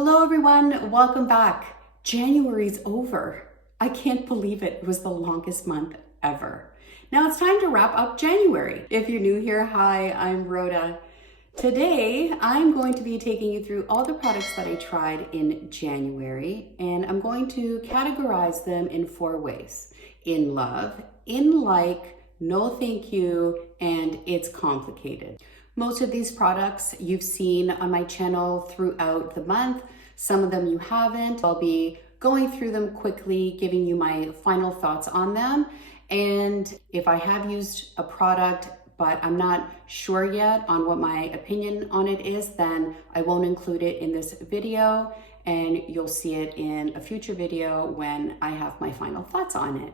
Hello everyone, welcome back. January's over. I can't believe it. It was the longest month ever. Now it's time to wrap up January. If you're new here, hi, I'm Rhoda. Today, I'm going to be taking you through all the products that I tried in January, and I'm going to categorize them in 4 ways. In love, in like, no thank you, and it's complicated. Most of these products you've seen on my channel throughout the month. Some of them you haven't. I'll be going through them quickly, giving you my final thoughts on them. And if I have used a product, but I'm not sure yet on what my opinion on it is, then I won't include it in this video, and you'll see it in a future video when I have my final thoughts on it.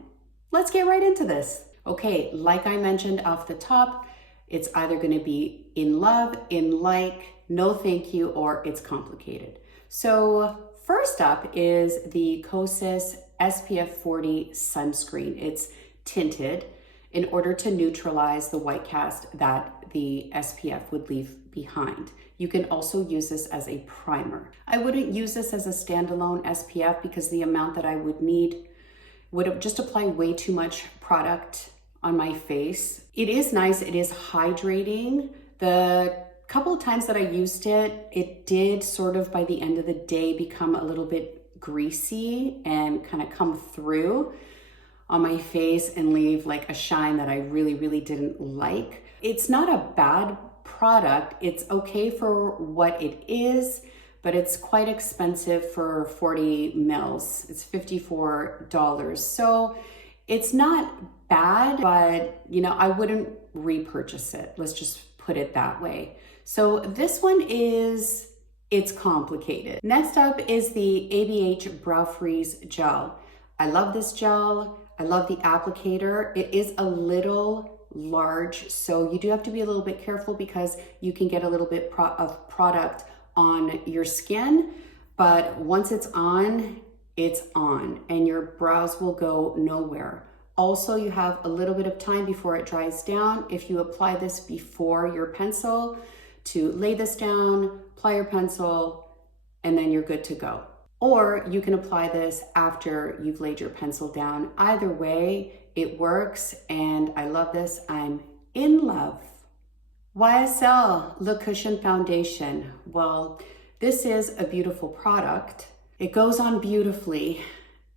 Let's get right into this. Okay, like I mentioned off the top, it's either going to be in love, in like, no thank you, or it's complicated. So first up is the xoxo SPF 40 sunscreen. It's tinted in order to neutralize the white cast that the SPF would leave behind. You can also use this as a primer. I wouldn't use this as a standalone SPF because the amount that I would need would just apply way too much product on my face. It is nice, it is hydrating. The couple of times that I used it, it did sort of by the end of the day become a little bit greasy and kind of come through on my face and leave like a shine that I really didn't like. It's not a bad product. It's okay for what it is, but it's quite expensive for 40 mils. It's $54. So it's not bad, but I wouldn't repurchase it. Let's just put it that way. So this one it's complicated. Next up is the ABH Brow Freeze Gel. I love this gel. I love the applicator. It is a little large, so you do have to be a little bit careful because you can get a little bit of product on your skin, but once it's on, and your brows will go nowhere. Also, you have a little bit of time before it dries down. If you apply this before your pencil, to lay this down, apply your pencil, and then you're good to go. Or you can apply this after you've laid your pencil down. Either way, it works, and I love this. I'm in love. YSL Le Cushion Foundation. Well, this is a beautiful product. It goes on beautifully.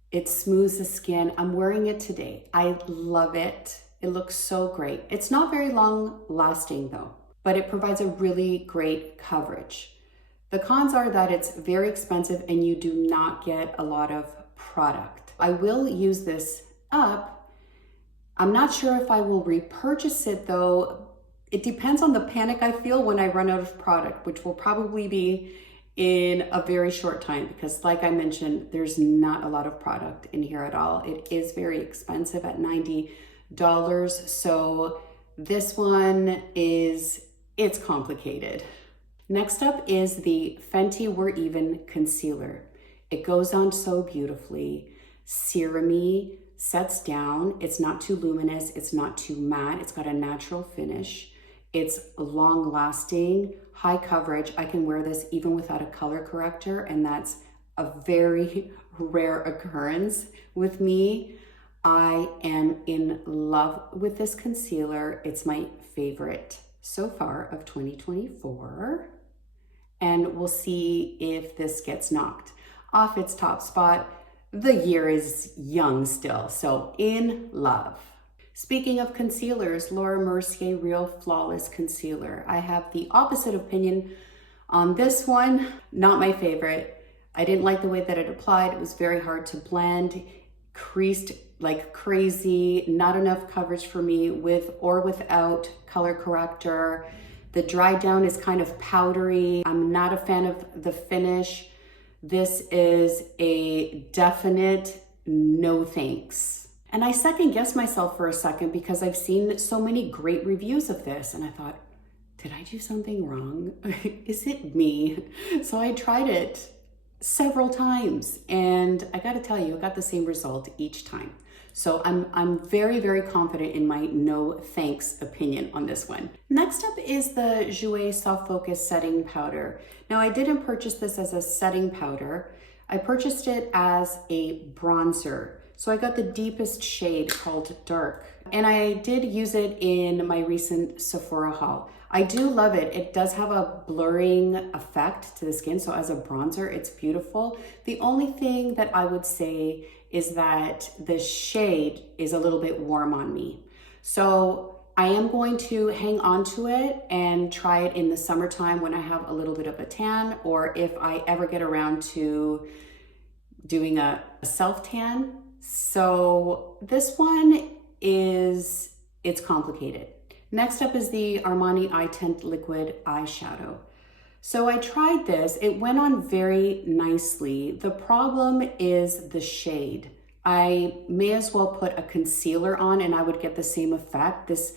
It smooths the skin. I'm wearing it today. I love it. It looks so great. It's not very long lasting though, but it provides a really great coverage. The cons are that it's very expensive and you do not get a lot of product. I will use this up. I'm not sure if I will repurchase it though. It depends on the panic I feel when I run out of product, which will probably be in a very short time because like I mentioned, there's not a lot of product in here at all. It is very expensive at $90. So this one it's complicated. Next up is the Fenty We're Even Concealer. It goes on so beautifully, serum-y, sets down. It's not too luminous, it's not too matte. It's got a natural finish. It's long lasting, high coverage. I can wear this even without a color corrector, and that's a very rare occurrence with me. I am in love with this concealer. It's my favorite so far of 2024. And we'll see if this gets knocked off its top spot. The year is young still, so in love. Speaking of concealers, Laura Mercier Real Flawless Concealer. I have the opposite opinion on this one. Not my favorite. I didn't like the way that it applied. It was very hard to blend, creased like crazy, not enough coverage for me with or without color corrector. The dry down is kind of powdery. I'm not a fan of the finish. This is a definite no thanks. And I second guessed myself for a second because I've seen so many great reviews of this and I thought, did I do something wrong? Is it me? So I tried it several times and I gotta tell you, I got the same result each time. So I'm very, very confident in my no thanks opinion on this one. Next up is the Jouer Soft Focus Setting Powder. Now I didn't purchase this as a setting powder. I purchased it as a bronzer. So I got the deepest shade called Dark. And I did use it in my recent Sephora haul. I do love it. It does have a blurring effect to the skin. So as a bronzer, it's beautiful. The only thing that I would say is that the shade is a little bit warm on me. So I am going to hang on to it and try it in the summertime when I have a little bit of a tan, or if I ever get around to doing a self-tan. So this one it's complicated. Next up is the Armani Eye Tint Liquid Eyeshadow. So I tried this, it went on very nicely. The problem is the shade. I may as well put a concealer on and I would get the same effect. This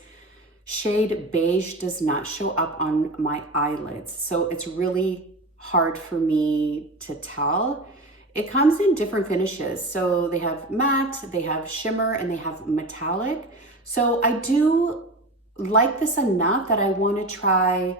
shade beige does not show up on my eyelids, so it's really hard for me to tell. It comes in different finishes. So they have matte, they have shimmer, and they have metallic. So I do like this enough that I want to try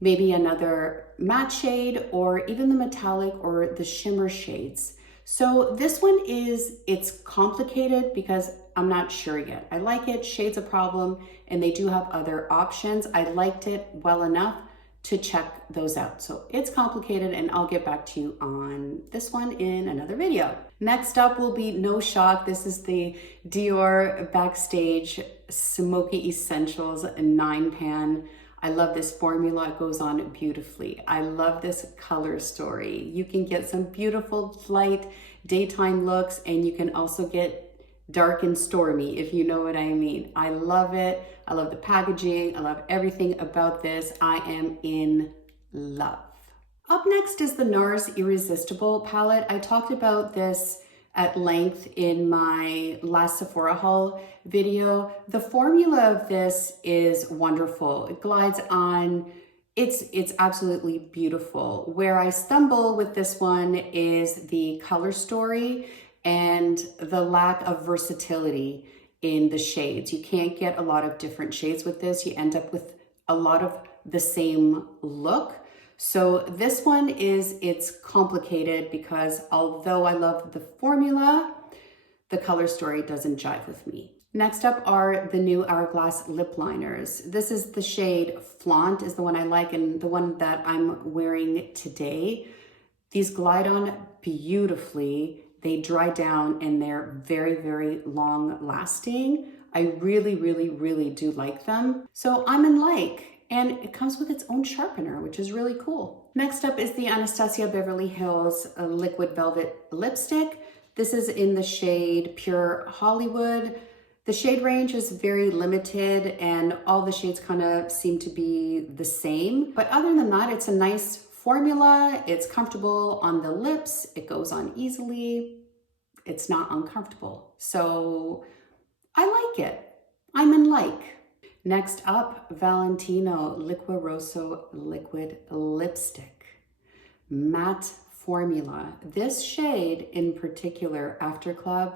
maybe another matte shade or even the metallic or the shimmer shades. So this one it's complicated because I'm not sure yet. I like it, shade's a problem, and they do have other options. I liked it well enough to check those out. So it's complicated, and I'll get back to you on this one in another video. Next up will be No Shock. This is the Dior Backstage Smoky Essentials 9-pan. I love this formula, it goes on beautifully. I love this color story. You can get some beautiful light daytime looks, and you can also get dark and stormy, if you know what I mean. I love it. I love the packaging. I love everything about this. I am in love. Up next is the NARS Irresistible palette. I talked about this at length in my last Sephora haul video. The formula of this is wonderful. It glides on. It's absolutely beautiful. Where I stumble with this one is the color story and the lack of versatility in the shades. You can't get a lot of different shades with this. You end up with a lot of the same look. So this one it's complicated because although I love the formula, the color story doesn't jive with me. Next up are the new Hourglass lip liners. This is the shade Flaunt is the one I like, and the one that I'm wearing today. These glide on beautifully. They dry down and they're very, very long lasting. I really, really, really do like them. So I'm in like, and it comes with its own sharpener, which is really cool. Next up is the Anastasia Beverly Hills Liquid Velvet Lipstick. This is in the shade Pure Hollywood. The shade range is very limited and all the shades kind of seem to be the same. But other than that, it's a nice formula. It's comfortable on the lips. It goes on easily. It's not uncomfortable. So I like it. I'm in like. Next up, Valentino Liqui Rosso Liquid Lipstick. Matte formula. This shade in particular, After Club,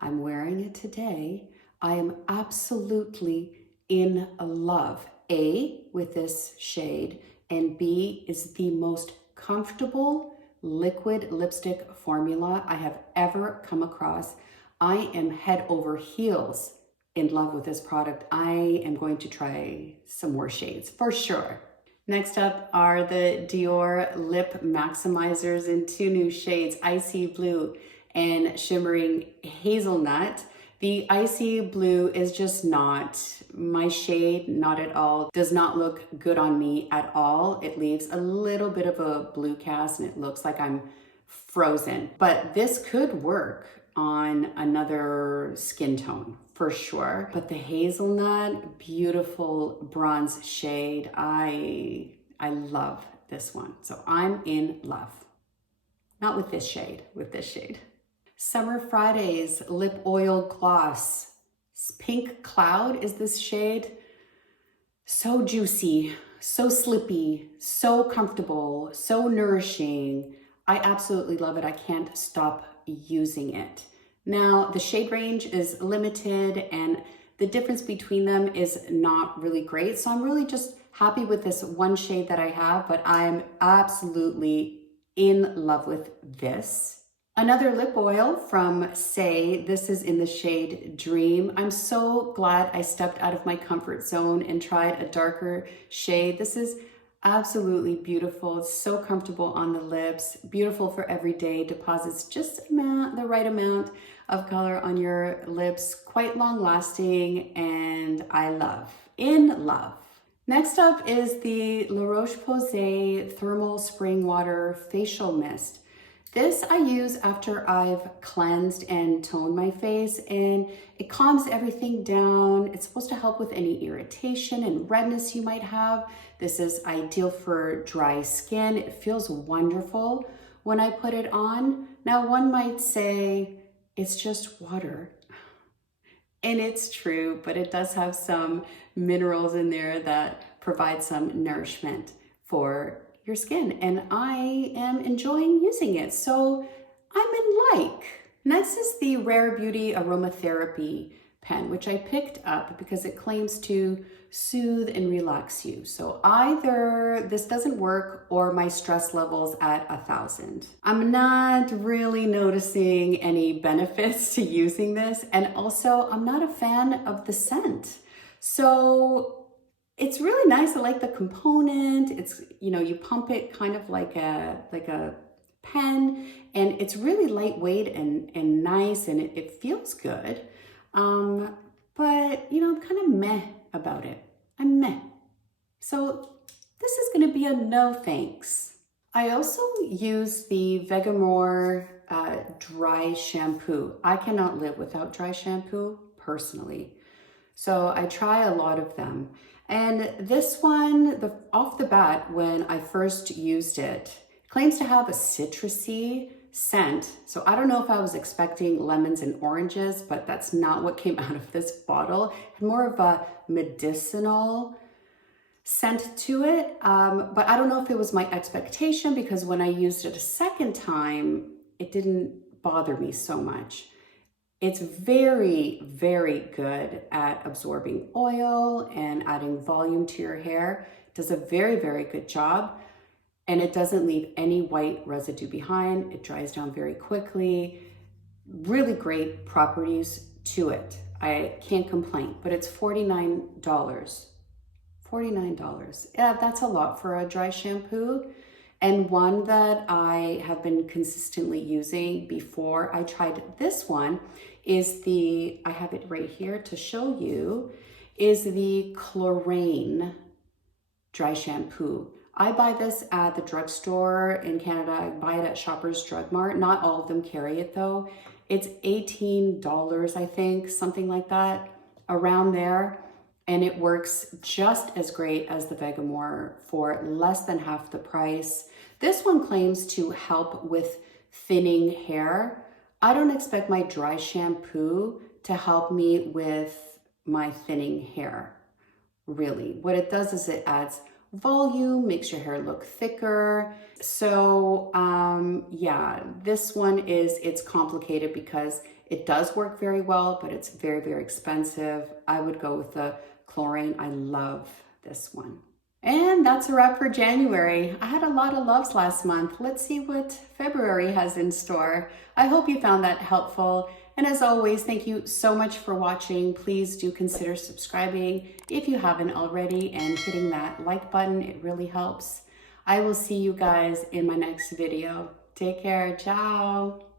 I'm wearing it today. I am absolutely in love, A, with this shade, and B, is the most comfortable liquid lipstick formula I have ever come across. I am head over heels in love with this product. I am going to try some more shades for sure. Next up are the Dior Lip Maximizers in two new shades, Icy Blue and Shimmering Hazelnut. The Icy Blue is just not my shade, not at all. Does not look good on me at all. It leaves a little bit of a blue cast and it looks like I'm frozen. But this could work on another skin tone for sure. But the hazelnut, beautiful bronze shade. I love this one. So I'm in love. Not with this shade, with this shade. Summer Fridays Lip Oil Gloss. Pink Cloud is this shade. So juicy, so slippy, so comfortable, so nourishing. I absolutely love it. I can't stop using it. Now, the shade range is limited and the difference between them is not really great. So I'm really just happy with this one shade that I have, but I'm absolutely in love with this. Another lip oil from Say, this is in the shade Dream. I'm so glad I stepped out of my comfort zone and tried a darker shade. This is absolutely beautiful. It's so comfortable on the lips, beautiful for every day, deposits just the right amount of color on your lips, quite long lasting, and I love, in love. Next up is the La Roche-Posay Thermal Spring Water Facial Mist. This I use after I've cleansed and toned my face, and it calms everything down. It's supposed to help with any irritation and redness you might have. This is ideal for dry skin. It feels wonderful when I put it on. Now, one might say it's just water. And it's true, but it does have some minerals in there that provide some nourishment for your skin, and I am enjoying using it, so I'm in like. Next is the Rare Beauty Aromatherapy pen, which I picked up because it claims to soothe and relax you. So either this doesn't work or my stress level's at 1,000. I'm not really noticing any benefits to using this, and also I'm not a fan of the scent. So it's really nice. I like the component. It's, you know, you pump it kind of like a pen, and it's really lightweight and nice, and it feels good. But, you know, I'm kind of meh about it. I'm meh. So this is going to be a no thanks. I also use the Vegamore dry shampoo. I cannot live without dry shampoo personally. So I try a lot of them. And this one, off the bat, when I first used it, claims to have a citrusy scent. So I don't know if I was expecting lemons and oranges, but that's not what came out of this bottle. It had more of a medicinal scent to it. But I don't know if it was my expectation, because when I used it a second time, it didn't bother me so much. It's very, very good at absorbing oil and adding volume to your hair. It does a very, very good job, and it doesn't leave any white residue behind. It dries down very quickly. Really great properties to it. I can't complain, but it's $49. $49. Yeah, that's a lot for a dry shampoo. And one that I have been consistently using before I tried this one is I have it right here to show you, is the Chlorane dry shampoo. I buy this at the drugstore in Canada. I buy it at Shoppers Drug Mart. Not all of them carry it though. It's $18, I think, something like that, around there. And it works just as great as the Vegamore for less than half the price. This one claims to help with thinning hair. I don't expect my dry shampoo to help me with my thinning hair, really. What it does is it adds volume, makes your hair look thicker. So yeah, this one it's complicated because it does work very well, but it's very, very expensive. I would go with the Chlorane. I love this one. And that's a wrap for January. I had a lot of loves last month. Let's see what February has in store. I hope you found that helpful. And as always, thank you so much for watching. Please do consider subscribing if you haven't already, and hitting that like button. It really helps. I will see you guys in my next video. Take care. Ciao.